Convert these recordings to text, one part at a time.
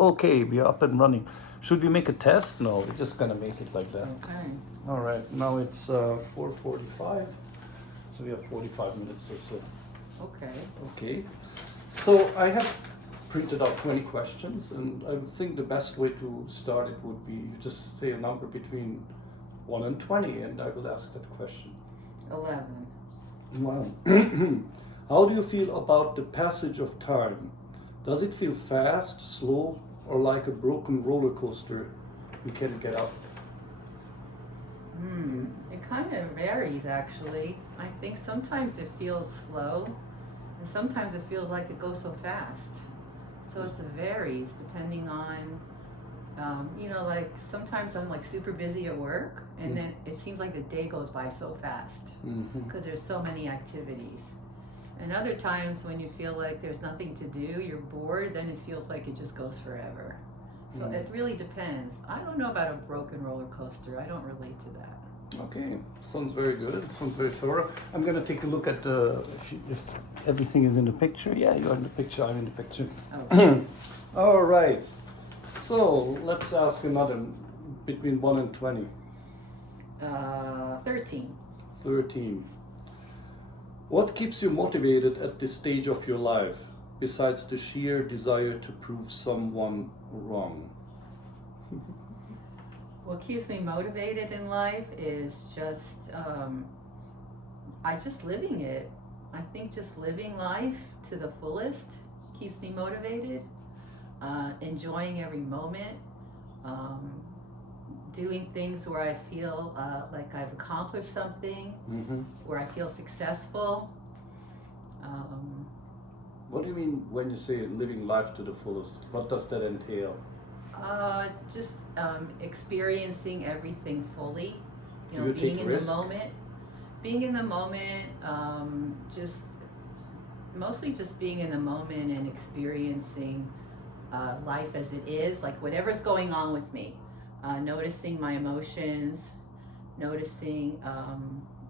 Okay, we are up and running. Should we make a test? No, we're just gonna make it like that. Okay. All right, now it's 4:45, so we have 45 minutes or so. Okay. Okay, so I have printed out 20 questions, and I think the best way to start it would be just say a number between 1 and 20, and I will ask that question. 11. Wow. How do you feel about the passage of time? Does it feel fast, slow, or like a broken roller coaster you can't get up? It kind of varies actually. I think sometimes it feels slow, and sometimes it feels like it goes so fast. So it varies depending on, like sometimes I'm like super busy at work, and then it seems like the day goes by so fast because there's so many activities. And other times when you feel like there's nothing to do, you're bored, then it feels like it just goes forever. So it really depends. I don't know about a broken roller coaster. I don't relate to that. Okay, sounds very good. Sounds very thorough. I'm gonna take a look at if everything is in the picture. Yeah, you're in the picture. I'm in the picture. Okay. All right. So let's ask another between 1 and 20. 13. 13. What keeps you motivated at this stage of your life, besides the sheer desire to prove someone wrong? What keeps me motivated in life is just, I just living it. I think just living life to the fullest keeps me motivated. Enjoying every moment. Doing things where I feel like I've accomplished something, where I feel successful. What do you mean when you say living life to the fullest? What does that entail? Just experiencing everything fully, Do you being take in risk? the moment. Being in the moment, just mostly just being in the moment and experiencing life as it is, like whatever's going on with me. Noticing my emotions, noticing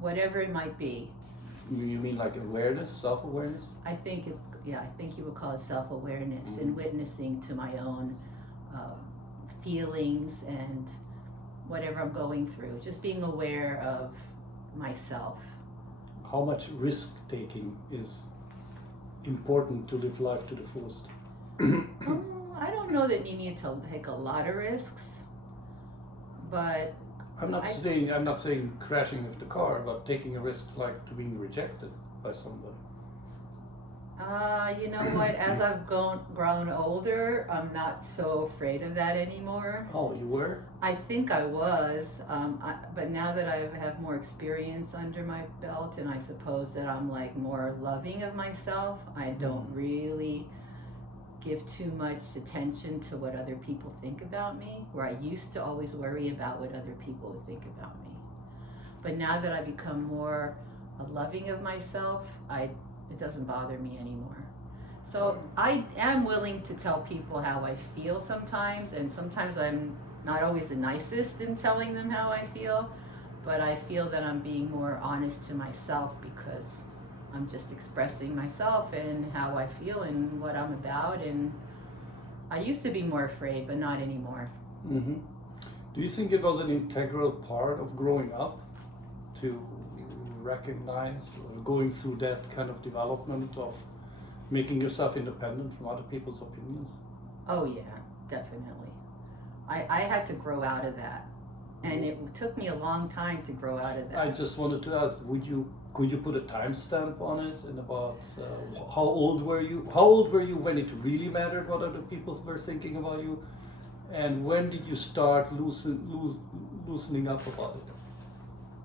whatever it might be. You mean like awareness, self-awareness? I think I think you would call it self-awareness and witnessing to my own feelings and whatever I'm going through. Just being aware of myself. How much risk-taking is important to live life to the fullest? I don't know that you need to take a lot of risks, but I'm not saying crashing with the car, but taking a risk like to being rejected by somebody. you know what? As I've grown older, I'm not so afraid of that anymore. Oh, you were? I think I was, but now that I have more experience under my belt, and I suppose that I'm like more loving of myself, I don't really give too much attention to what other people think about me, where I used to always worry about what other people would think about me. But now that I become more loving of myself, it doesn't bother me anymore. So I am willing to tell people how I feel sometimes, and sometimes I'm not always the nicest in telling them how I feel, but I feel that I'm being more honest to myself because I'm just expressing myself and how I feel and what I'm about. And I used to be more afraid, but not anymore. Do you think it was an integral part of growing up to recognize going through that kind of development of making yourself independent from other people's opinions? Oh yeah, definitely. I had to grow out of that, and it took me a long time to grow out of that. I just wanted to ask, could you put a timestamp on it, and about how old were you? How old were you when it really mattered what other people were thinking about you, and when did you start loosening up about it?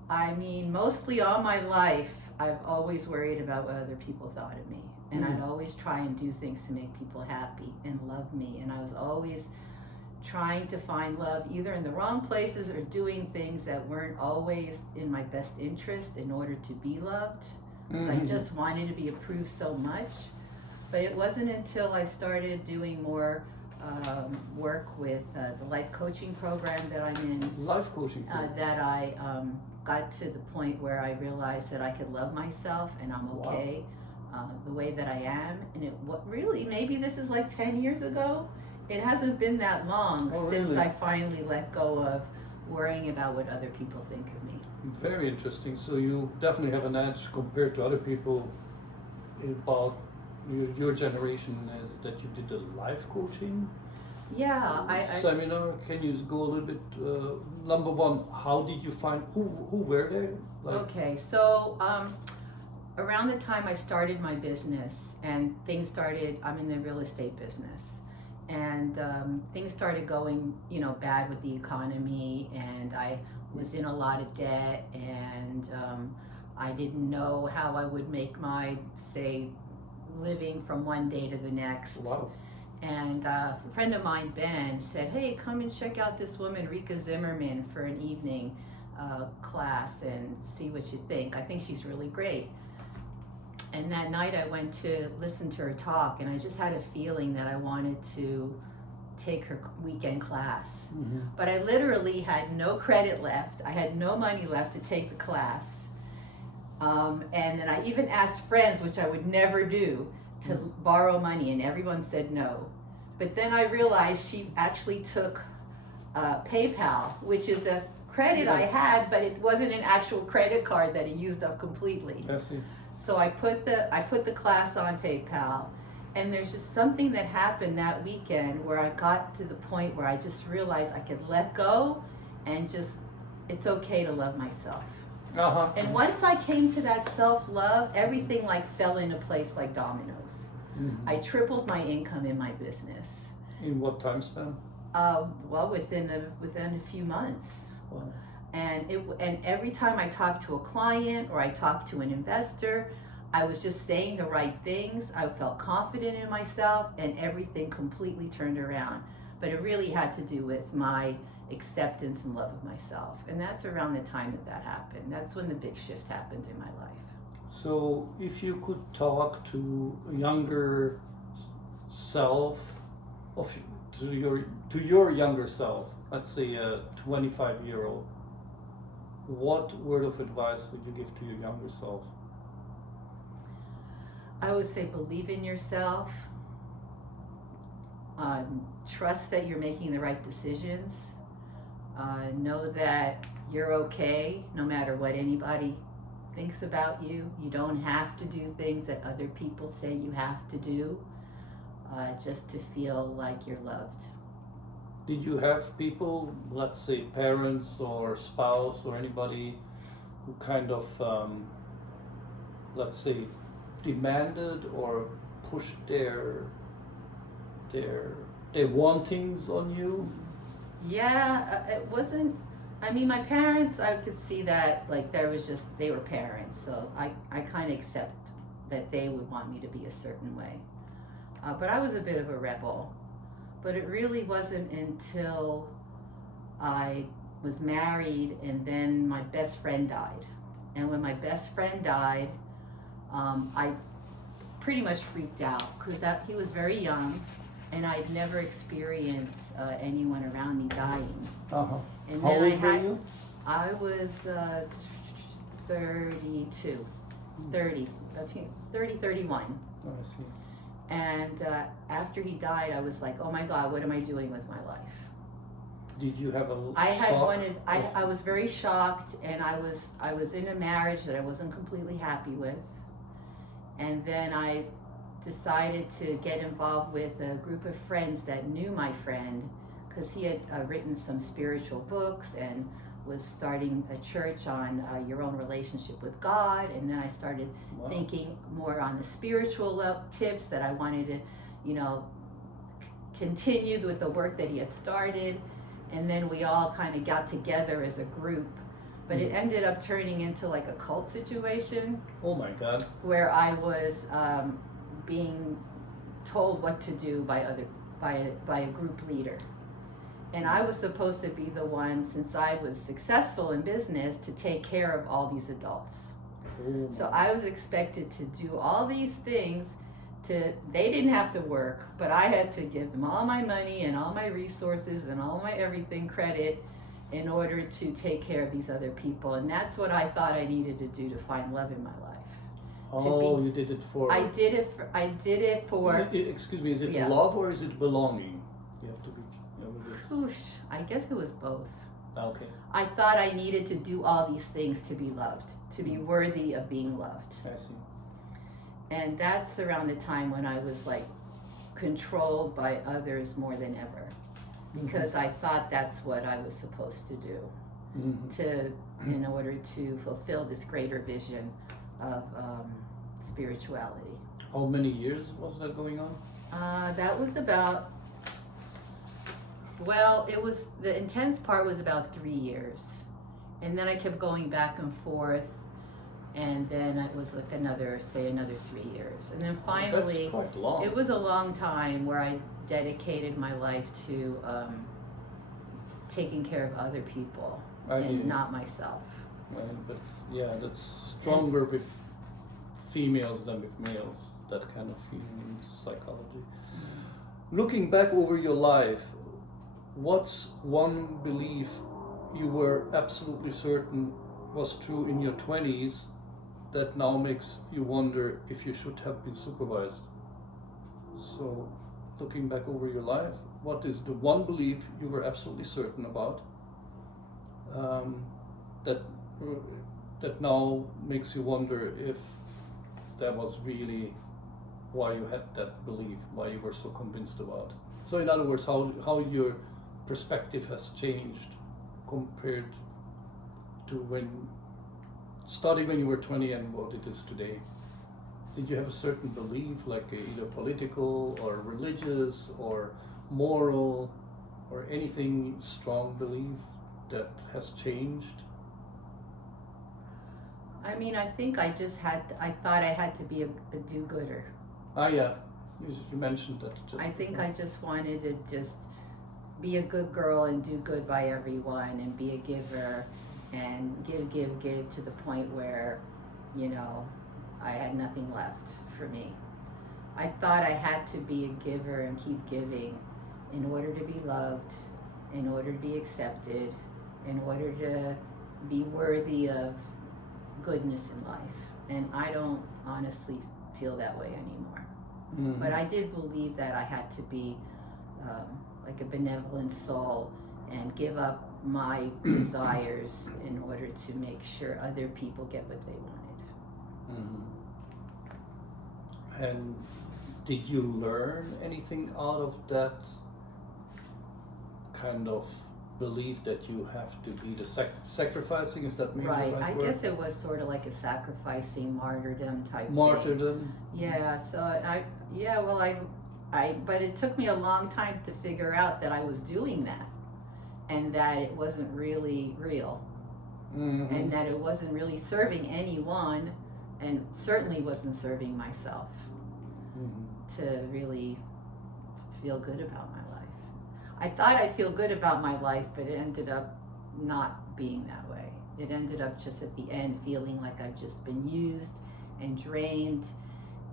I mean, mostly all my life, I've always worried about what other people thought of me, and I'd always try and do things to make people happy and love me, and I was always trying to find love either in the wrong places or doing things that weren't always in my best interest in order to be loved, because I just wanted to be approved so much. But it wasn't until I started doing more work with the life coaching program that I'm in, Life coaching program. that I got to the point where I realized that I could love myself and I'm okay the way that I am. And really, maybe this is like 10 years ago, It hasn't been that long Oh, since really? I finally let go of worrying about what other people think of me. Very interesting. So you definitely have an edge compared to other people about your generation, is that you did a life coaching Yeah, seminar. Can you go a little bit? Number one, how did you find who were there? Like, okay. So around the time I started my business and things started, I'm in the real estate business, and things started going, bad with the economy, and I was in a lot of debt, and I didn't know how I would make my, say, living from one day to the next. wow. And a friend of mine, Ben, said, hey, come and check out this woman, Rika Zimmerman, for an evening class and see what you think. I think she's really great. And that night I went to listen to her talk, and I just had a feeling that I wanted to take her weekend class. Mm-hmm. But I literally had no credit left. I had no money left to take the class. And then I even asked friends, which I would never do, to borrow money, and everyone said no. But then I realized she actually took PayPal, which is a credit I had, but it wasn't an actual credit card that he used up completely. I see. So I put the class on PayPal, and there's just something that happened that weekend where I got to the point where I just realized I could let go and just, it's okay to love myself. Uh-huh. And once I came to that self-love, everything like fell into place like dominoes. Mm-hmm. I tripled my income in my business. In what time span? Well, within a few months. Wow. And every time I talked to a client or I talked to an investor, I was just saying the right things. I felt confident in myself, and everything completely turned around. But it really had to do with my acceptance and love of myself. And that's around the time that happened. That's when the big shift happened in my life. So if you could talk to a younger self, to your younger self, let's say a 25-year-old, what word of advice would you give to your younger self? I would say believe in yourself. Trust that you're making the right decisions. Know that you're okay no matter what anybody thinks about you. You don't have to do things that other people say you have to do just to feel like you're loved. Did you have people, let's say parents or spouse or anybody, who kind of, let's say, demanded or pushed their wantings on you? Yeah, it wasn't. I mean, my parents, I could see that, like, they were parents, so I kind of accept that they would want me to be a certain way. But I was a bit of a rebel. But it really wasn't until I was married and then my best friend died. And when my best friend died, I pretty much freaked out because he was very young, and I'd never experienced anyone around me dying. Uh-huh. And How then old were you? I was 32, 30, 31. Oh, I see. And after he died, I was like, oh my God, what am I doing with my life? Did you have a I was very shocked, and I was in a marriage that I wasn't completely happy with. And then I decided to get involved with a group of friends that knew my friend, because he had written some spiritual books and was starting a church on your own relationship with God. And then I started thinking more on the spiritual tips that I wanted to, continue with the work that he had started. And then we all kind of got together as a group. But it ended up turning into like a cult situation. Oh my God. Where I was being told what to do by a group leader. And I was supposed to be the one, since I was successful in business, to take care of all these adults. Oh. So I was expected to do all these things. They didn't have to work, but I had to give them all my money and all my resources and all my everything credit in order to take care of these other people. And that's what I thought I needed to do to find love in my life. Oh, you did it for... I did it for... Excuse me, is it Yeah. love or is it belonging? Whoosh, I guess it was both. Okay, I thought I needed to do all these things to be loved, to be worthy of being loved. I see. And that's around the time when I was like controlled by others more than ever, because I thought that's what I was supposed to do in order to fulfill this greater vision of spirituality. How many years was that going on? That was about, well, it was, the intense part was about 3 years. And then I kept going back and forth. And then it was like another 3 years. And then finally, that's quite long. it was a long time where I dedicated my life to taking care of other people and not myself. But yeah, that's stronger with females than with males, that kind of feeling in psychology. Looking back over your life, what's one belief you were absolutely certain was true in your 20s that now makes you wonder if you should have been supervised? So, looking back over your life, what is the one belief you were absolutely certain about that now makes you wonder if that was really why you had that belief, why you were so convinced about? So, in other words, how your perspective has changed compared to starting when you were 20 and what it is today. Did you have a certain belief, like either political or religious or moral or anything strong belief that has changed? I mean, I think I thought I had to be a do-gooder. Ah, yeah, you mentioned that just I think I just wanted to just be a good girl and do good by everyone and be a giver and give to the point where, you know, I had nothing left for me. I thought I had to be a giver and keep giving in order to be loved, in order to be accepted, in order to be worthy of goodness in life. And I don't honestly feel that way anymore. Mm-hmm. But I did believe that I had to be like a benevolent soul and give up my desires in order to make sure other people get what they wanted. Mm-hmm. And did you learn anything out of that kind of belief that you have to be the sacrificing? Is that maybe Right. the right I word? guess it was sort of like a sacrificing martyrdom type Martyrdom? thing. Yeah. So but it took me a long time to figure out that I was doing that, and that it wasn't really real, Mm-hmm. and that it wasn't really serving anyone, and certainly wasn't serving myself Mm-hmm. to really feel good about my life. I thought I'd feel good about my life, but it ended up not being that way. It ended up just at the end feeling like I've just been used and drained,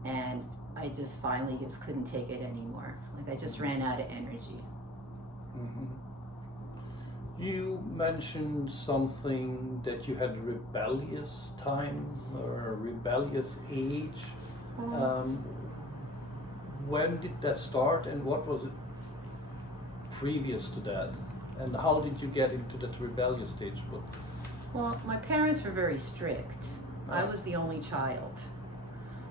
and I just finally just couldn't take it anymore. Like I just ran out of energy. Mm-hmm. You mentioned something that you had rebellious times or a rebellious age. When did that start, and what was it previous to that? And how did you get into that rebellious stage? Well, my parents were very strict. I was the only child.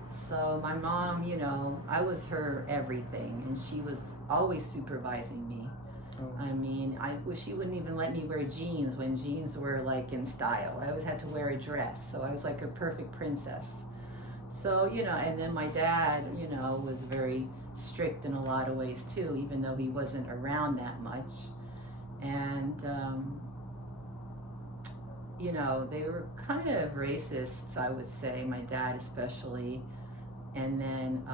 So my mom, you know, I was her everything, and she was always supervising me. I mean, I wish she wouldn't even let me wear jeans when jeans were like in style. I always had to wear a dress, so I was like a perfect princess. So, you know, and then my dad, you know, was very strict in a lot of ways too, even though he wasn't around that much. And, you know, they were kind of racists, I would say, my dad especially. And then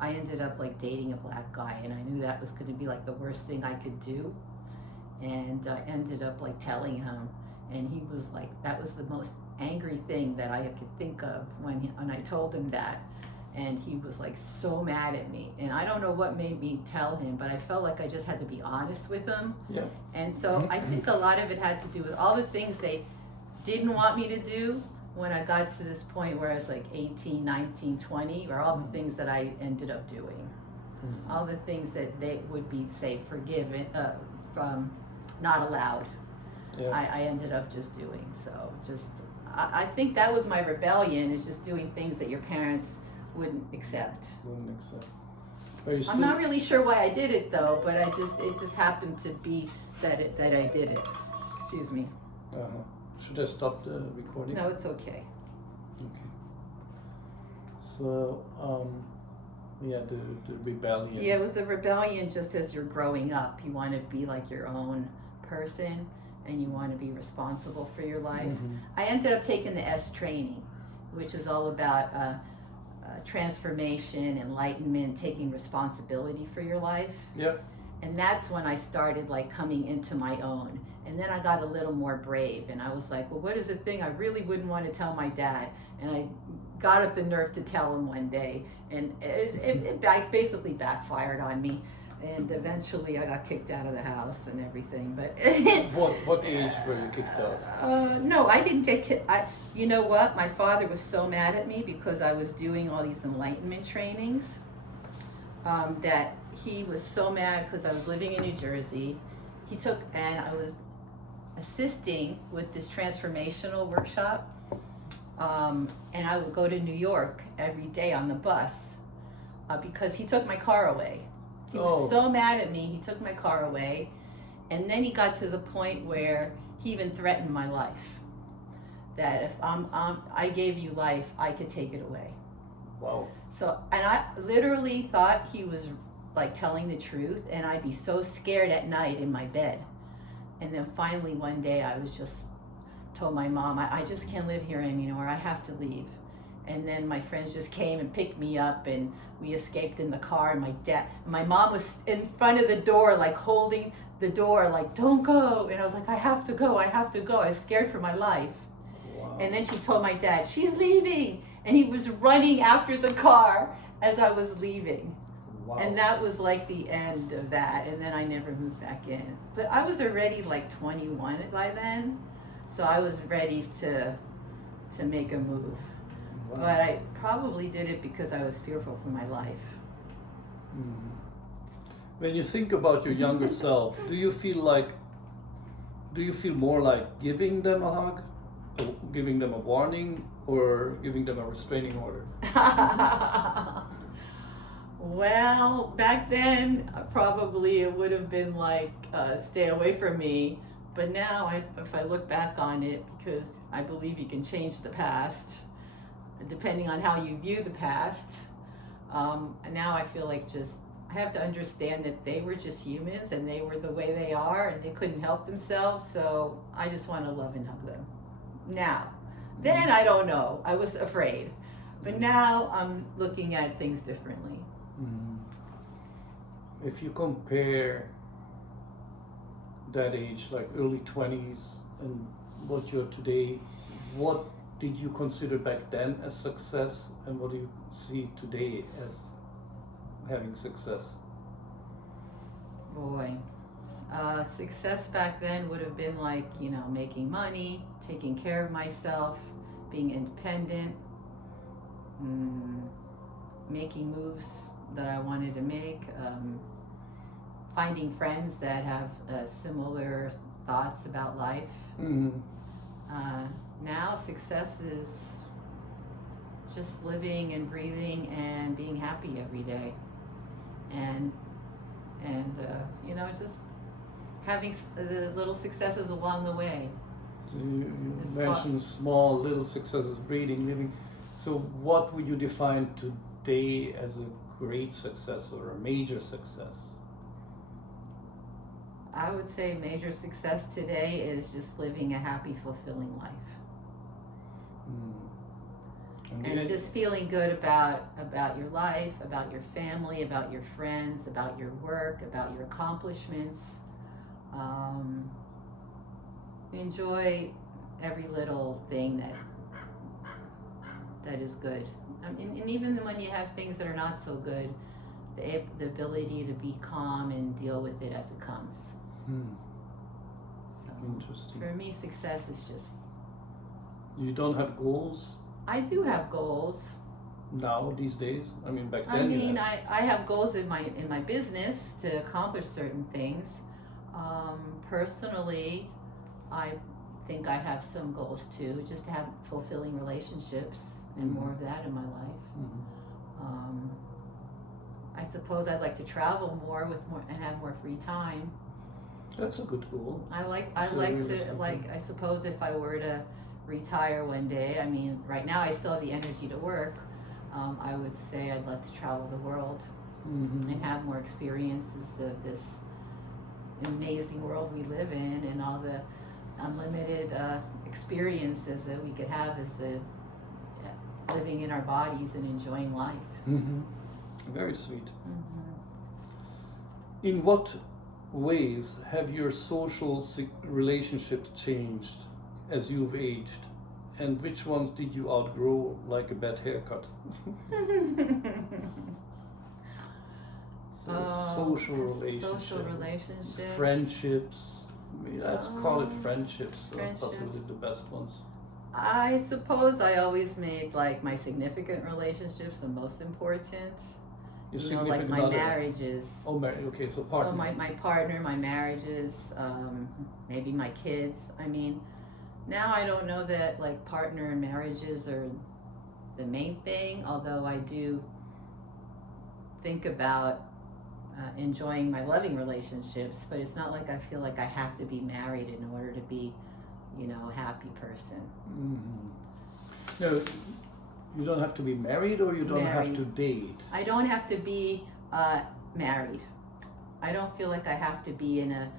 I ended up like dating a black guy, and I knew that was going to be like the worst thing I could do. And I ended up like telling him, and he was like, that was the most angry thing that I could think of when I told him that. And he was like so mad at me, and I don't know what made me tell him, but I felt like I just had to be honest with him. Yeah. And so I think a lot of it had to do with all the things they didn't want me to do when I got to this point where I was like 18, 19, 20, or all the things that I ended up doing. all the things that they would be, say, forgiven from, not allowed. Yeah. I ended up just doing. So I think that was my rebellion, is just doing things that your parents wouldn't accept. Wouldn't accept. Are you still... I'm not really sure why I did it though, but it just happened to be that I did it. Excuse me. Should I stop the recording? No, it's okay. Okay. So, yeah, the rebellion. Yeah, it was a rebellion just as you're growing up. You want to be like your own person and you want to be responsible for your life. Mm-hmm. I ended up taking the S training, which is all about transformation, enlightenment, taking responsibility for your life. Yep. And that's when I started like coming into my own. And then I got a little more brave and I was like, well, what is the thing I really wouldn't want to tell my dad? And I got up the nerve to tell him one day, and it basically backfired on me. And eventually I got kicked out of the house and everything. But What age were you kicked out? no, I didn't get kicked. You know what? My father was so mad at me because I was doing all these enlightenment trainings, that he was so mad because I was living in New Jersey. And I was assisting with this transformational workshop. And I would go to New York every day on the bus because he took my car away. He was so mad at me, he took my car away. And then he got to the point where he even threatened my life. That if I gave you life, I could take it away. Wow. So, and I literally thought he was like telling the truth, and I'd be so scared at night in my bed. And then finally one day I was just told my mom, I just can't live here anymore, I have to leave. And then my friends just came and picked me up and we escaped in the car, and my mom was in front of the door, like holding the door, like, don't go. And I was like, I have to go. I was scared for my life. Wow. And then she told my dad, she's leaving. And he was running after the car as I was leaving. Wow. And that was like the end of that. And then I never moved back in. But I was already like 21 by then. So I was ready to make a move. Wow. But I probably did it because I was fearful for my life. Mm. When you think about your younger self, do you feel more like giving them a hug, or giving them a warning, or giving them a restraining order? Well, back then, probably it would have been like, stay away from me. But now, if I look back on it, because I believe you can change the past, depending on how you view the past, now I feel like I have to understand that they were just humans and they were the way they are and they couldn't help themselves, so I just want to love and hug them. Now, then I don't know, I was afraid. But now I'm looking at things differently. If you compare that age, like early 20s, and what you're today, what did you consider back then as success, and what do you see today as having success? Boy, success back then would have been like, making money, taking care of myself, being independent, making moves that I wanted to make, finding friends that have similar thoughts about life. Mm-hmm. Now success is just living and breathing and being happy every day, and just having the little successes along the way. So you mentioned small little successes, breathing, living. So what would you define today as a great success or a major success? I would say major success today is just living a happy, fulfilling life. And just feeling good about your life, about your family, about your friends, about your work, about your accomplishments. Enjoy every little thing that is good. And even when you have things that are not so good, the ability to be calm and deal with it as it comes. So, interesting. for me, success is just... You don't have goals? I do have goals. now these days? I mean, back I then you mean, had. I have goals in my business to accomplish certain things. Personally, I think I have some goals too, just to have fulfilling relationships and more of that in my life. Um, I suppose I'd like to travel more and have more free time. That's a good goal. I like really to like. I suppose if I were to retire one day, I mean, right now I still have the energy to work. I would say I'd love to travel the world and have more experiences of this amazing world we live in, and all the unlimited experiences that we could have as living in our bodies and enjoying life. Very sweet. In what ways have your social relationships changed as you've aged, and which ones did you outgrow, like a bad haircut? Social relationships. Social relationships. Friendships. Let's call it friendships. Possibly the best ones. I suppose I always made like my significant relationships the most important. You know, like my marriages. Oh, okay, so partner. So my partner, my marriages, maybe my kids. I mean, now I don't know that like partner and marriages are the main thing, although I do think about enjoying my loving relationships, but it's not like I feel like I have to be married in order to be, you know, a happy person. No, you don't have to be married, or you don't have to date? I don't have to be married. I don't feel like I have to be in a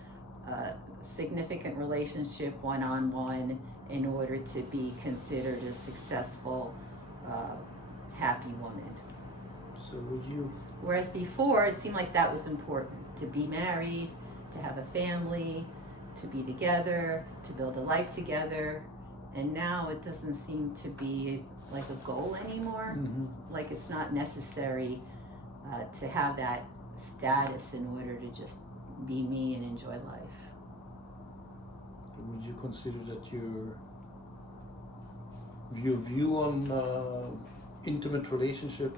significant relationship one-on-one in order to be considered a successful, happy woman. So would you? Whereas before, it seemed like that was important, to be married, to have a family, to be together, to build a life together. And now it doesn't seem to be like a goal anymore. Like it's not necessary to have that status in order to just be me and enjoy life. Would you consider that your view on intimate relationship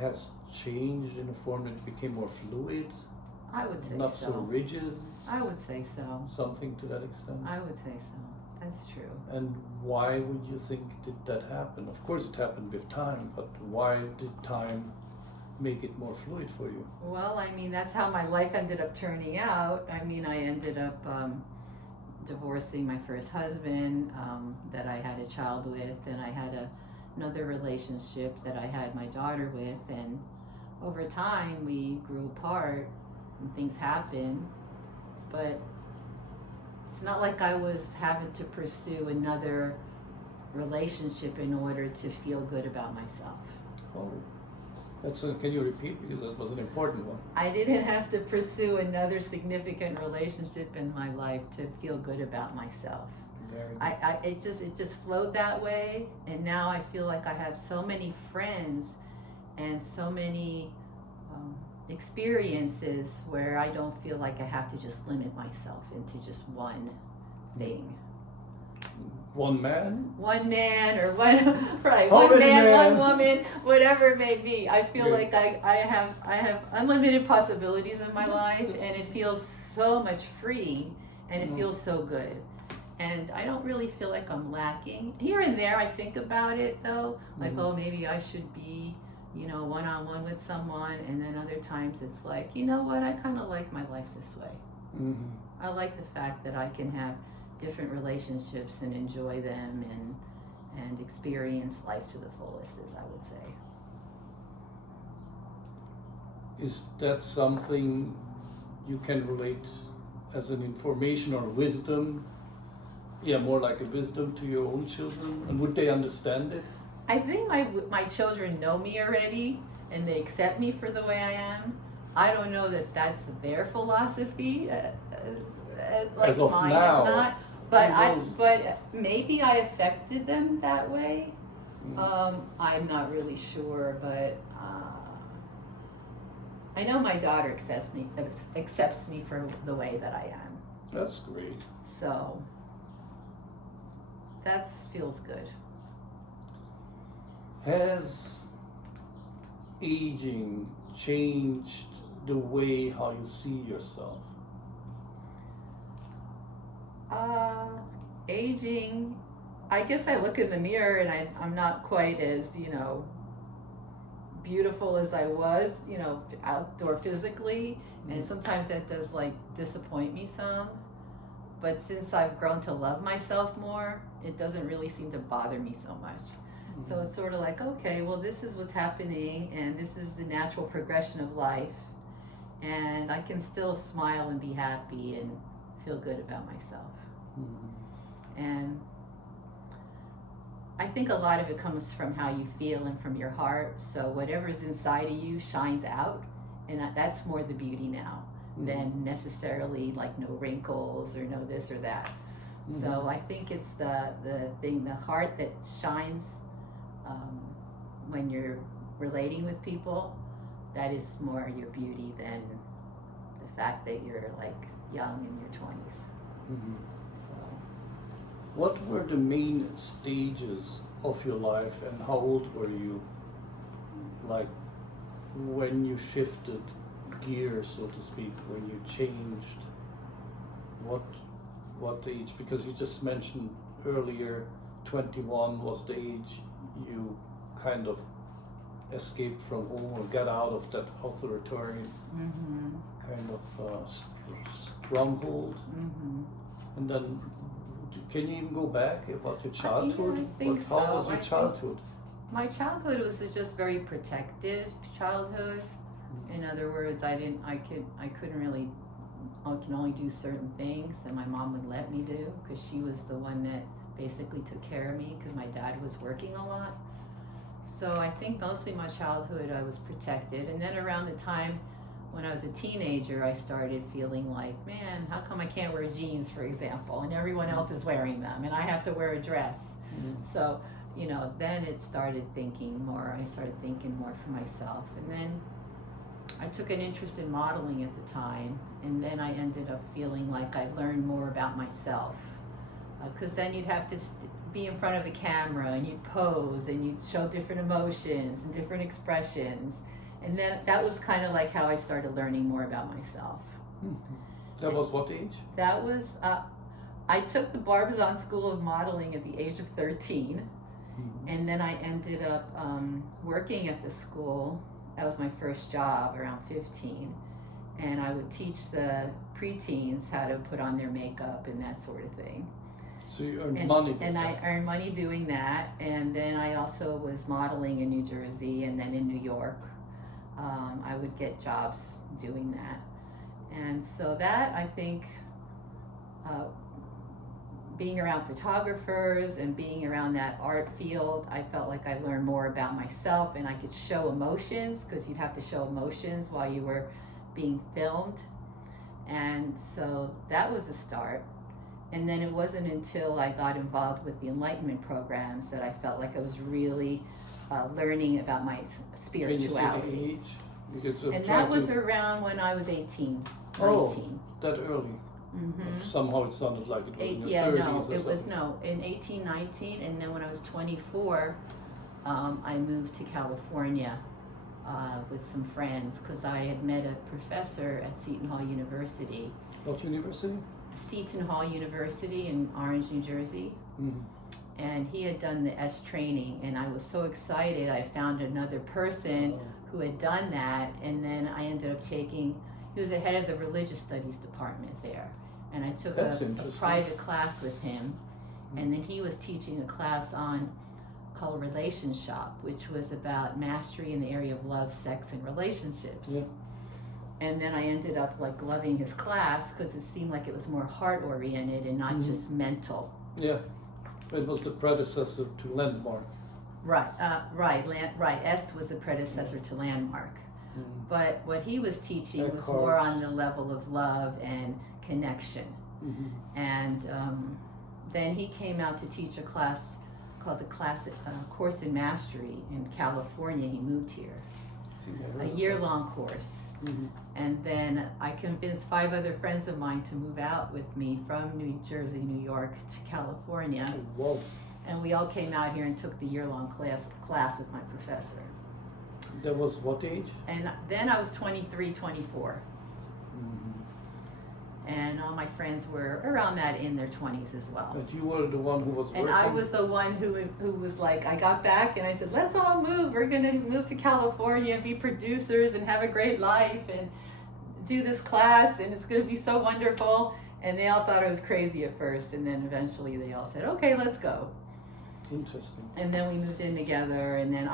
has changed in a form that it became more fluid? I would say not so rigid? I would say so. Something to that extent? I would say so. That's true. And why would you think did that happen? Of course it happened with time, but why did time make it more fluid for you? Well, I mean, that's how my life ended up turning out. I mean, I ended up divorcing my first husband that I had a child with, and I had another relationship that I had my daughter with, and over time we grew apart and things happened, but it's not like I was having to pursue another relationship in order to feel good about myself. Oh, can you repeat, because that was an important one. I didn't have to pursue another significant relationship in my life to feel good about myself. It just flowed that way, and now I feel like I have so many friends and so many experiences where I don't feel like I have to just limit myself into just one thing. One man? One man or one one man, one woman, whatever it may be. I feel like I have unlimited possibilities in my life, and it feels so much free, and it feels so good. And I don't really feel like I'm lacking. Here and there I think about it though, like, oh, maybe I should be, you know, one-on-one with someone, and then other times it's like, you know what, I kind of like my life this way. I like the fact that I can have different relationships and enjoy them and experience life to the fullest, as I would say. Is that something you can relate as an information or wisdom? Yeah, more like a wisdom to your own children? And would they understand it? I think my children know me already, and they accept me for the way I am. I don't know that that's their philosophy, like as of mine now, is not. But maybe I affected them that way. I'm not really sure, but I know my daughter accepts me for the way that I am. That's great. So that feels good. Has aging changed the way how you see yourself? Aging, I guess I look in the mirror and I'm not quite as, beautiful as I was, outdoor physically. And sometimes that does like disappoint me some. But since I've grown to love myself more, it doesn't really seem to bother me so much. So it's sort of like, okay, well, this is what's happening, and this is the natural progression of life. And I can still smile and be happy and feel good about myself. And I think a lot of it comes from how you feel and from your heart. So whatever's inside of you shines out, and that's more the beauty now than necessarily like no wrinkles or no this or that. So I think it's the thing, the heart that shines when you're relating with people. That is more your beauty than the fact that you're like young in your 20s. So, what were the main stages of your life, and how old were you, like when you shifted gears, so to speak, when you changed? What age? Because you just mentioned earlier 21 was the age you kind of escaped from home or got out of that authoritarian kind of stronghold. And then, can you even go back about your childhood? I think so. How was your childhood? My childhood was just very protective childhood. In other words, I can only do certain things that my mom would let me do, because she was the one that basically took care of me, because my dad was working a lot. So I think mostly my childhood I was protected. And then around the time when I was a teenager, I started feeling like, man, how come I can't wear jeans, for example, and everyone else is wearing them and I have to wear a dress? So, then I started thinking more for myself. And then I took an interest in modeling at the time, and then I ended up feeling like I learned more about myself, because then you'd have to be in front of a camera and you'd pose and you'd show different emotions and different expressions, and then that was kind of like how I started learning more about myself. That was what age? That was I took the Barbizon School of Modeling at the age of 13, and then I ended up working at the school. That was my first job around 15, and I would teach the preteens how to put on their makeup and that sort of thing. So you earned money. And I earned money doing that, and then I also was modeling in New Jersey and then in New York. I would get jobs doing that. And so that, I think, being around photographers and being around that art field, I felt like I learned more about myself, and I could show emotions, because you'd have to show emotions while you were being filmed. And so that was a start. And then it wasn't until I got involved with the Enlightenment programs that I felt like I was really learning about my spirituality. Can you say the age? And that was around when I was 18, 19. Oh, that early. Somehow it sounded like it was in your 30s. It was in 18, 19, and then when I was 24, I moved to California with some friends, because I had met a professor at Seton Hall University. What university? Seton Hall University in Orange, New Jersey. And he had done the S training, and I was so excited. I found another person who had done that, and then I ended up he was the head of the religious studies department there, and I took a private class with him, and then he was teaching a class called Relation Shop, which was about mastery in the area of love, sex, and relationships. And then I ended up like loving his class, because it seemed like it was more heart oriented and not just mental. Yeah, it was the predecessor to Landmark. Right. Est was the predecessor to Landmark. But what he was teaching was more on the level of love and connection. And then he came out to teach a class called the Course in Mastery in California. He moved here, a year-long course. And then I convinced 5 other friends of mine to move out with me from New Jersey, New York to California. Whoa. And we all came out here and took the year-long class with my professor. That was what age? And then I was 23, 24. Mm-hmm. And all my friends were around that in their 20s as well. But you were the one who was working. And I was the one who was like, I got back and I said, let's all move. We're going to move to California and be producers and have a great life and do this class and it's going to be so wonderful. And they all thought I was crazy at first. And then eventually they all said, okay, let's go. Interesting. And then we moved in together. And then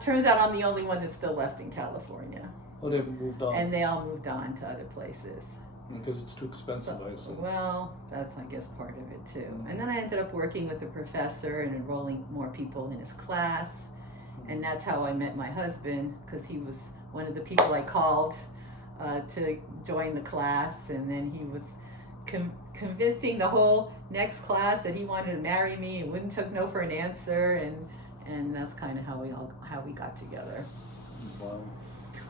turns out I'm the only one that's still left in California. Oh, they've moved on. And they all moved on to other places. Because it's too expensive, I assume. Well, that's, I guess, part of it too. And then I ended up working with a professor and enrolling more people in his class. And that's how I met my husband, because he was one of the people I called to join the class. And then he was convincing the whole next class that he wanted to marry me and wouldn't take no for an answer. And that's kind of how we got together. Wow,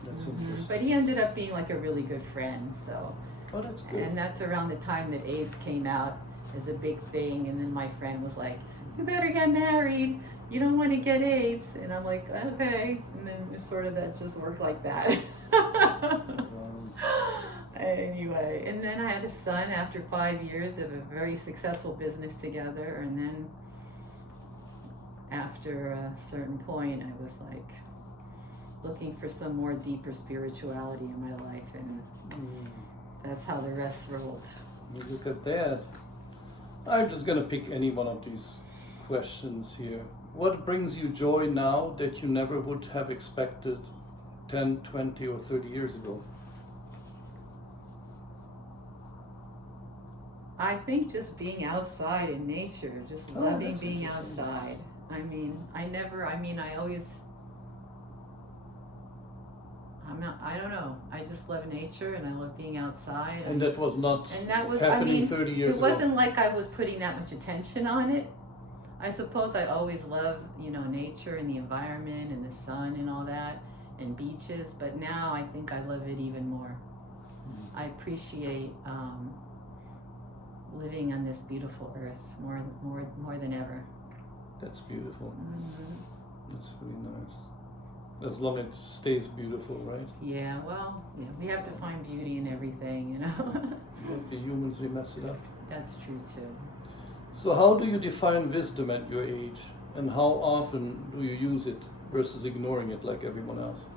that's interesting. But he ended up being like a really good friend, so. Oh, that's good. And that's around the time that AIDS came out as a big thing. And then my friend was like, you better get married. You don't want to get AIDS. And I'm like, okay. And then it sort of that just worked like that. Anyway, and then I had a son after 5 years of a very successful business together. And then after a certain point, I was like looking for some more deeper spirituality in my life. And that's how the rest rolled. Look at that. I'm just going to pick any one of these questions here. What brings you joy now that you never would have expected 10, 20, or 30 years ago? I think just being outside in nature, just loving being outside. I don't know. I just love nature and I love being outside. And that was not happening 30 years ago. It wasn't like I was putting that much attention on it. I suppose I always loved, nature and the environment and the sun and all that and beaches. But now I think I love it even more. I appreciate living on this beautiful earth more than ever. That's beautiful. Mm-hmm. That's really nice. As long as it stays beautiful, right? Yeah, well, we have to find beauty in everything, Like the humans, we mess it up. That's true too. So how do you define wisdom at your age? And how often do you use it versus ignoring it like everyone else?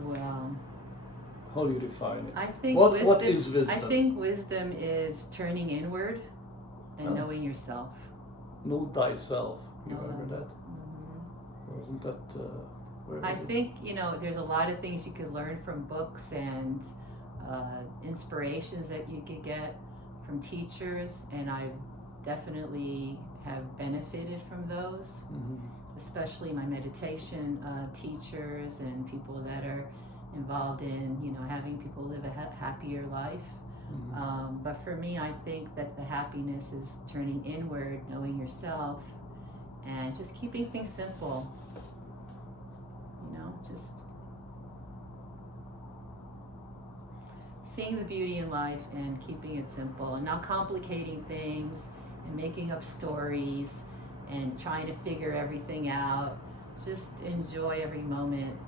Well, how do you define it? I think what is wisdom? I think wisdom is turning inward and knowing yourself. Know thyself. You remember that? Mm-hmm. Or isn't that? I think there's a lot of things you can learn from books and inspirations that you could get from teachers, and I definitely have benefited from those. Mm-hmm. Especially my meditation teachers and people that are involved in having people live a happier life. Mm-hmm. But for me, I think that the happiness is turning inward, knowing yourself, and just keeping things simple. Just seeing the beauty in life and keeping it simple and not complicating things and making up stories and trying to figure everything out. Just enjoy every moment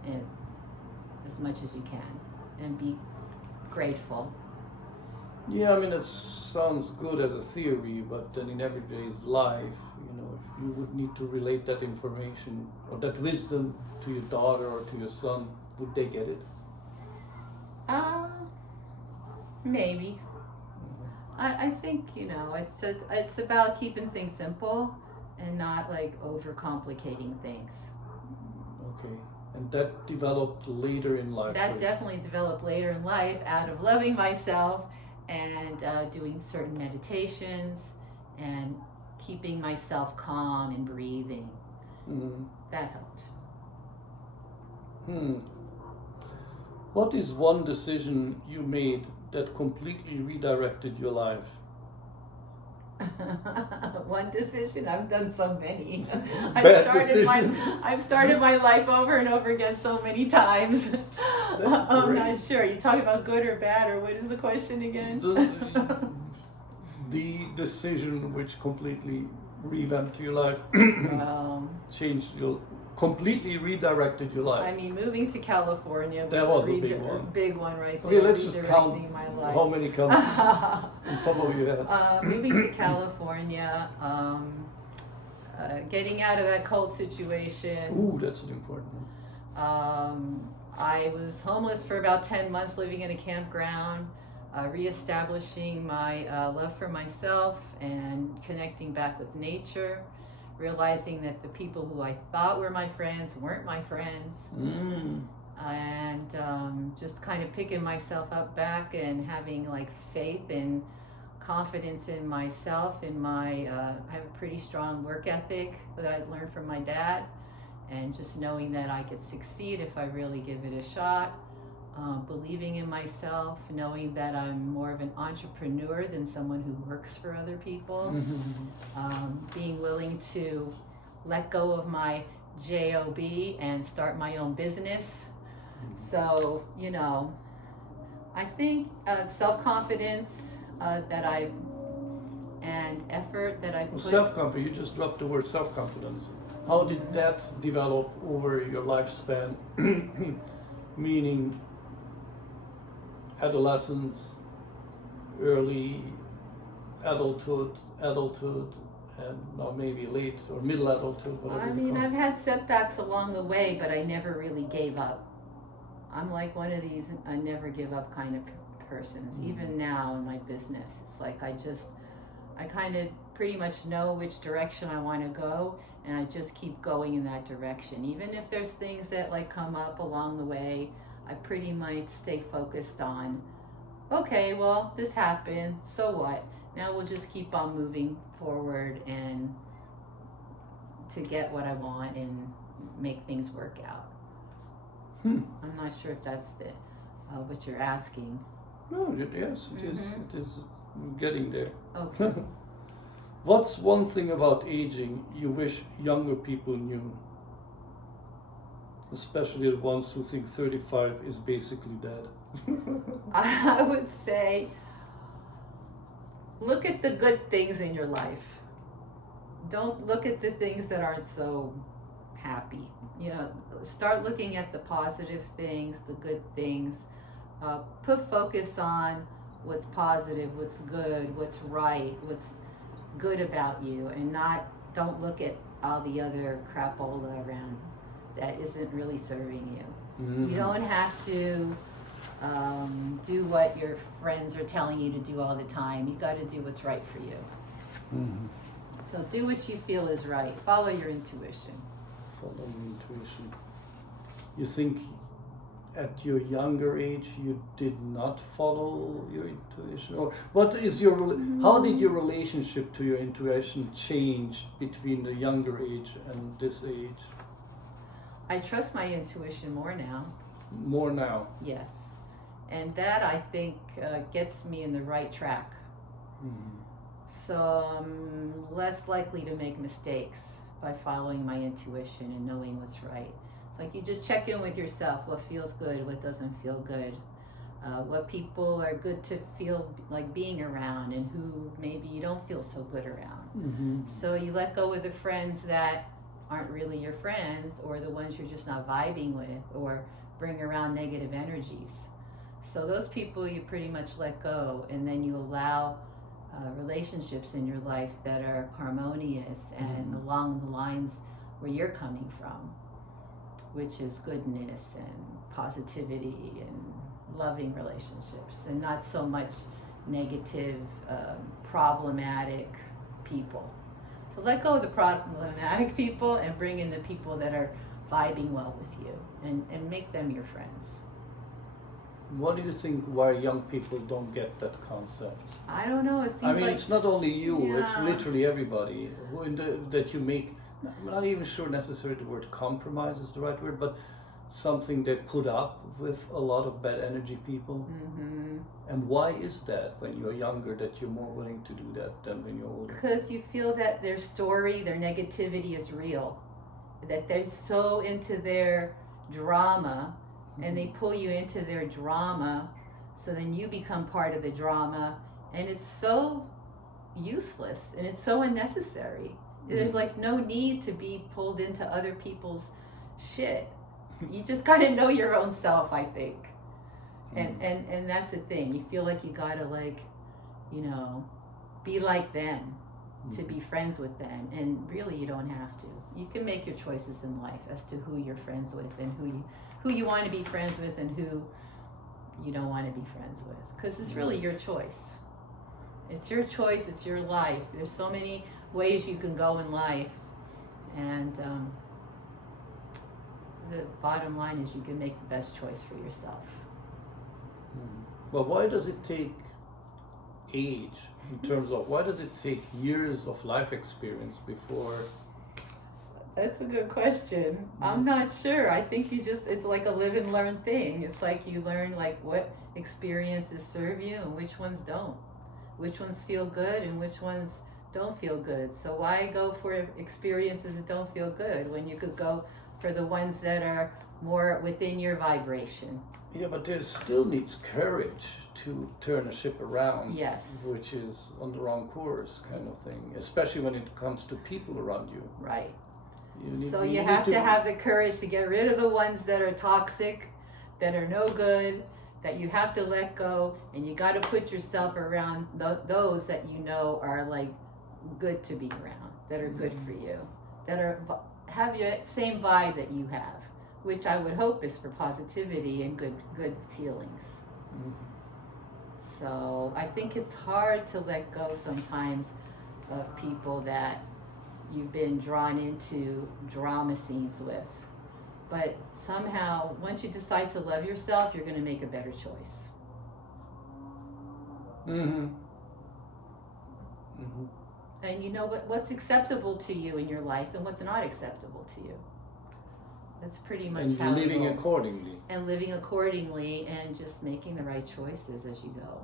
as much as you can and be grateful. Yeah, I mean, it sounds good as a theory, but then in everyday's life, if you would need to relate that information or that wisdom to your daughter or to your son, would they get it? Maybe. I think, it's about keeping things simple and not like overcomplicating things. Okay. And that developed later in life? That definitely developed later in life out of loving myself and doing certain meditations and keeping myself calm and breathing. Mm-hmm. That helped. What is one decision you made that completely redirected your life? One decision? I've done so many. Decision. I've started my life over and over again so many times. I'm not sure. Are you talking about good or bad, or what is the question again? The decision which completely revamped your life, changed your, completely redirected your life? I mean, moving to California That was a big one. Big one right there. Okay, let's just count redirecting my life. how many comes on top of your head. Moving to California, getting out of that cult situation. Ooh, that's an important one. I was homeless for about 10 months, living in a campground, reestablishing my love for myself and connecting back with nature, realizing that the people who I thought were my friends weren't my friends, and just kind of picking myself up back and having like faith and confidence in myself, in my I have a pretty strong work ethic that I learned from my dad, and just knowing that I could succeed if I really give it a shot, believing in myself, knowing that I'm more of an entrepreneur than someone who works for other people, being willing to let go of my job and start my own business. So, you know, I think self-confidence and effort that I put. Well, self-confidence, you just dropped the word self-confidence. How did that develop over your lifespan? Meaning adolescence, early adulthood, and now maybe late or middle adulthood, whatever. I mean, I've had setbacks along the way, but I never really gave up. I'm like one of these I never give up kind of persons. Even now in my business, it's like I kind of pretty much know which direction I want to go, and I just keep going in that direction. Even if there's things that like come up along the way, I pretty much stay focused on, okay, well, this happened, so what? Now we'll just keep on moving forward and to get what I want and make things work out. I'm not sure if that's what you're asking. No, yes, it is. It is getting there. Okay. What's one thing about aging you wish younger people knew? Especially the ones who think 35 is basically dead. I would say, look at the good things in your life. Don't look at the things that aren't so happy. You know, start looking at the positive things, the good things. Put focus on what's positive, what's good, what's right, what's good about you, and don't look at all the other crapola around that isn't really serving you. You don't have to do what your friends are telling you to do all the time. You got to do what's right for you. So do what you feel is right. Follow your intuition. Follow your intuition. You think at your younger age you did not follow your intuition, or what is your how did your relationship to your intuition change between the younger age and this age? I trust my intuition more now. More now? Yes. And that, I think, gets me in the right track. So I'm less likely to make mistakes by following my intuition and knowing what's right. It's like you just check in with yourself, what feels good, what doesn't feel good, what people are good to feel like being around and who maybe you don't feel so good around. So you let go of the friends that aren't really your friends, or the ones you're just not vibing with, or bring around negative energies. So those people you pretty much let go, and then you allow relationships in your life that are harmonious and along the lines where you're coming from, which is goodness and positivity and loving relationships, and not so much negative, problematic people. So let go of the problematic people and bring in the people that are vibing well with you, and make them your friends. What do you think why young people don't get that concept? I don't know, it seems like... it's not only you, it's literally everybody that you make, I'm not even sure necessarily the word compromise is the right word, but something they put up with a lot of bad energy people. And why is that when you're younger that you're more willing to do that than when you're older? Because you feel that their story, their negativity is real, that they're so into their drama, and they pull you into their drama, so then you become part of the drama, and it's so useless and it's so unnecessary. There's like no need to be pulled into other people's shit. You just gotta know your own self, I think. And that's the thing. You feel like you gotta like, you know, be like them to be friends with them, and really you don't have to. You can make your choices in life as to who you're friends with and who you want to be friends with and who you don't want to be friends with, because it's really your choice. It's your choice. It's your life. There's so many ways you can go in life, and the bottom line is you can make the best choice for yourself. But why does it take age, in terms of why does it take years of life experience before? That's a good question. I'm not sure. I think it's like a live and learn thing. It's like you learn like what experiences serve you and which ones don't. Which ones feel good and which ones don't feel good. So why go for experiences that don't feel good when you could go for the ones that are more within your vibration? Yeah, but there still needs courage to turn a ship around. Yes. Which is on the wrong course, kind of thing. Especially when it comes to people around you. Right. You You have to have the courage to get rid of the ones that are toxic, that are no good, that you have to let go, and you got to put yourself around those that you know are like good to be around, that are good for you, that have your same vibe that you have, which I would hope is for positivity and good feelings. So I think it's hard to let go sometimes of people that you've been drawn into drama scenes with. But somehow, once you decide to love yourself, you're going to make a better choice. And you know what's acceptable to you in your life and what's not acceptable to you. That's pretty much and how it living goes. accordingly. And living accordingly, and just making the right choices as you go.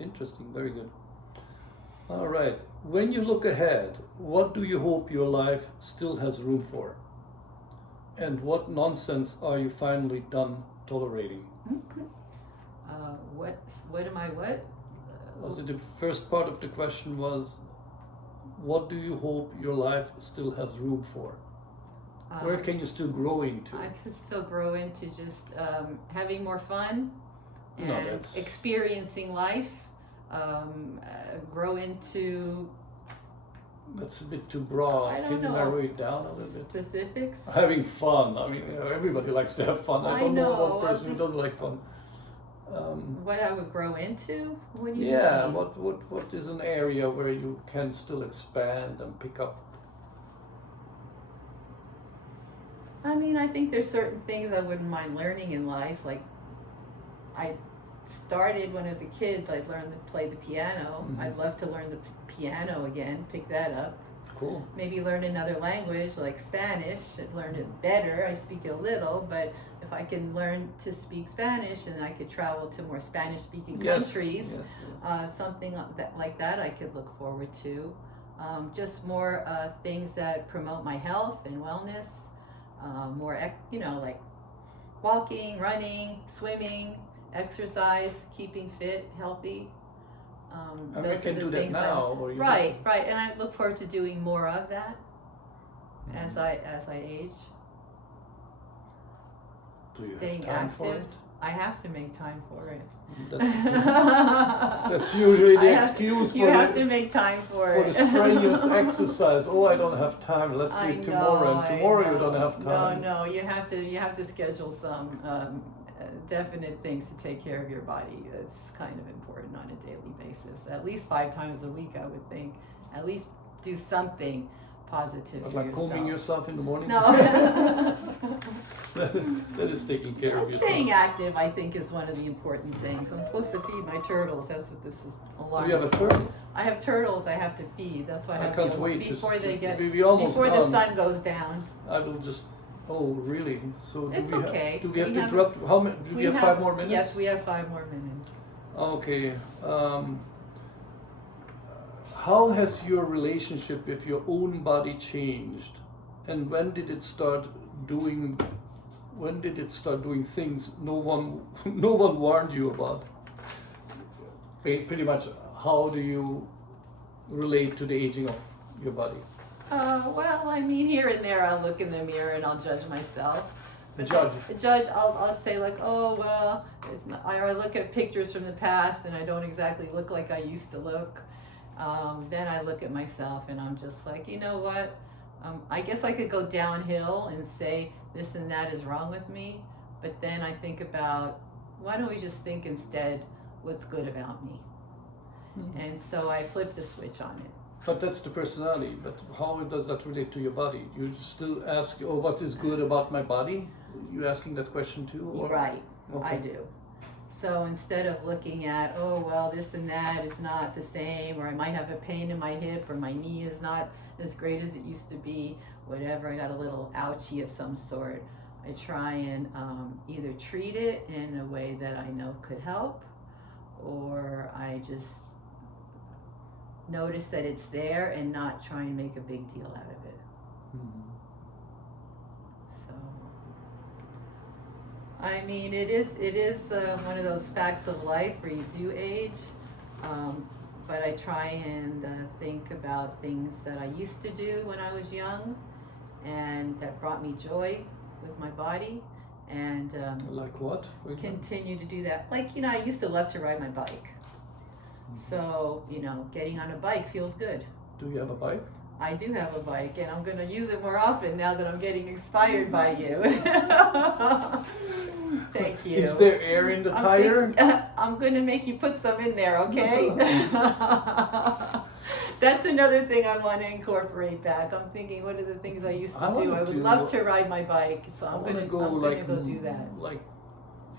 Interesting, very good. All right. When you look ahead, what do you hope your life still has room for? And what nonsense are you finally done tolerating? What am I what? Also, the first part of the question was, what do you hope your life still has room for? Where can you still grow into? I can still grow into just having more fun and experiencing life. Grow into... That's a bit too broad. Can you narrow it down a little bit? Specifics? Having fun. I mean, everybody likes to have fun. I don't know one person who doesn't like fun. What I would grow into? What do you mean? mean? What is an area where you can still expand and pick up? I mean, I think there's certain things I wouldn't mind learning in life. Like, I started when I was a kid, I learned to play the piano. I'd love to learn the piano again, pick that up. Cool. Maybe learn another language like Spanish. I'd learn it better. I speak it a little, but if I can learn to speak Spanish and I could travel to more Spanish-speaking countries, something like that I could look forward to. Just more things that promote my health and wellness. More, like walking, running, swimming, exercise, keeping fit, healthy. And we can do that now. Right, and I look forward to doing more of that as I age. Do you Staying have time active. for it? I have to make time for it. That's usually the excuse you have to make time for the strenuous exercise. Oh, I don't have time. Let's do it tomorrow. And tomorrow you don't have time. No, you have to schedule some definite things to take care of your body. It's kind of important on a daily basis. At least 5 times a week, I would think. At least do something positive for like yourself. combing yourself in the morning? No. That is taking care of yourself. Staying active, I think, is one of the important things. I'm supposed to feed my turtles. That's what this is. Do you have a turtle? I have turtles I have to feed. That's why I have can't wait before before the sun goes down. I will just... Oh, really? So it's okay. Do we have to interrupt? How many? Do we have 5 more minutes? Yes, we have 5 more minutes. Okay. How has your relationship with your own body changed, and when did it start doing things no one warned you about? Pretty much, how do you relate to the aging of your body? Well, I mean, here and there, I'll look in the mirror and I'll judge myself. Judge. I'll say like, oh well, it's not. I look at pictures from the past and I don't exactly look like I used to look. Then I look at myself and I'm just like, you know what? I guess I could go downhill and say this and that is wrong with me, but then I think about, why don't we just think instead what's good about me? Mm-hmm. And so I flip the switch on it. But that's the personality. But how does that relate to your body? You still ask, oh, what is good about my body? You asking that question too? Or? Right, Okay. I do. So instead of looking at, oh, well, this and that is not the same, or I might have a pain in my hip, or my knee is not as great as it used to be, whatever, I got a little ouchie of some sort, I try and either treat it in a way that I know could help, or I just notice that it's there and not try and make a big deal out of it. Mm-hmm. So, I mean, it is one of those facts of life where you do age, but I try and think about things that I used to do when I was young and that brought me joy with my body, and Like what? continue to do that. Like, I used to love to ride my bike. So, getting on a bike feels good. Do you have a bike? I do have a bike, and I'm going to use it more often now that I'm getting inspired by you. Thank you. Is there air in the tire? I'm going to make you put some in there, okay? That's another thing I want to incorporate back. I'm thinking, what are the things I used to do? I would love to ride my bike, so I'm going to go do that. Like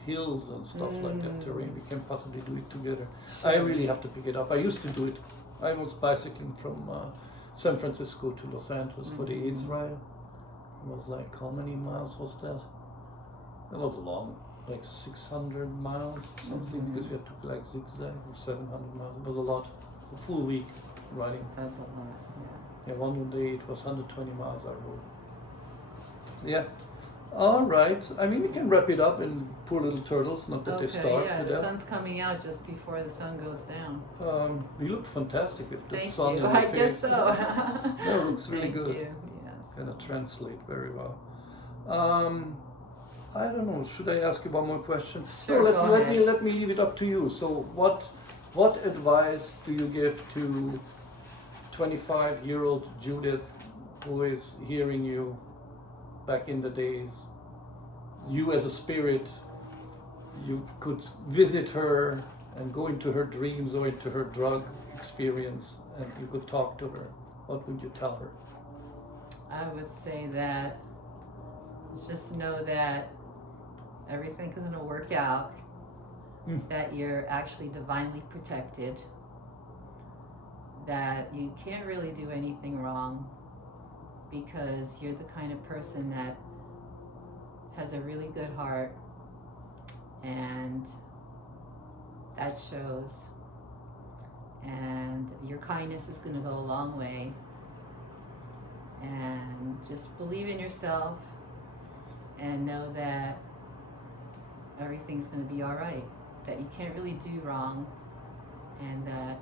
hills and stuff like that, terrain. We can possibly do it together. Sure. I really have to pick it up. I used to do it. I was bicycling from San Francisco to Los Angeles for the AIDS ride. It was like, how many miles was that? It was long, like 600 miles, something, because we had to like zigzag, or 700 miles. It was a lot, a full week riding. That's a lot, Yeah, one day it was 120 miles I rode. Yeah. All right. I mean, we can wrap it up and poor little turtles, not that they starve yeah, to the death. sun's coming out just before the sun goes down. You look fantastic with the Thank sun you. on your I face. guess so. No, it looks really Thank good. you. Yes. Gonna translate very well. I don't know. Should I ask you one more question? Sure, No, go ahead. let me leave it up to you. So, what advice do you give to 25-year-old Judith who is hearing you back in the days? You as a spirit, you could visit her and go into her dreams or into her drug experience, and you could talk to her. What would you tell her? I would say that just know that everything is going to work out, that you're actually divinely protected, that you can't really do anything wrong because you're the kind of person that has a really good heart, and that shows, and your kindness is going to go a long way. And just believe in yourself and know that everything's going to be all right, that you can't really do wrong, and that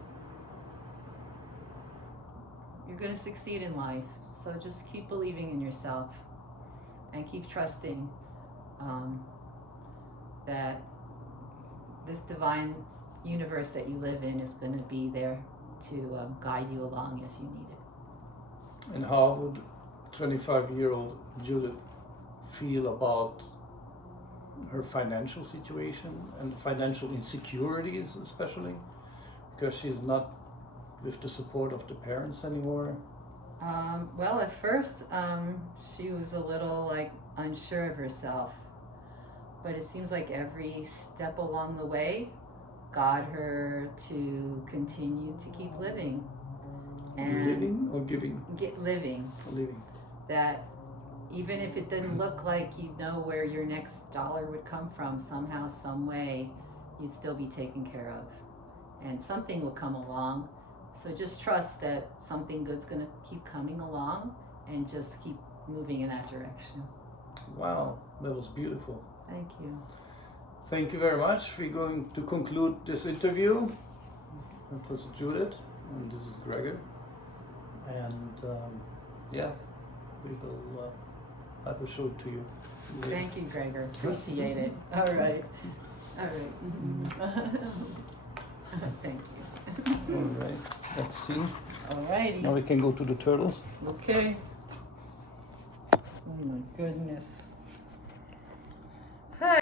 you're going to succeed in life. So just keep believing in yourself and keep trusting that this divine universe that you live in is going to be there to guide you along as you need it. And how would 25-year-old Judith feel about her financial situation and financial insecurities, especially because she's not with the support of the parents anymore? Well, at first, she was a little unsure of herself, but it seems like every step along the way got her to continue to keep living. And Living or giving? Living. Living. That even if it didn't look like you know where your next dollar would come from, somehow, some way, you'd still be taken care of. And something will come along. So just trust that something good's going to keep coming along, and just keep moving in that direction. Wow, that was beautiful. Thank you. Thank you very much. We're going to conclude this interview. That was Judith. And this is Gregor. And yeah, we will. I will show it to you. Thank you, Gregor. Appreciate it. All right. All right. Thank you. All right. Let's see. All righty. Now we can go to the turtles. Okay. Oh my goodness.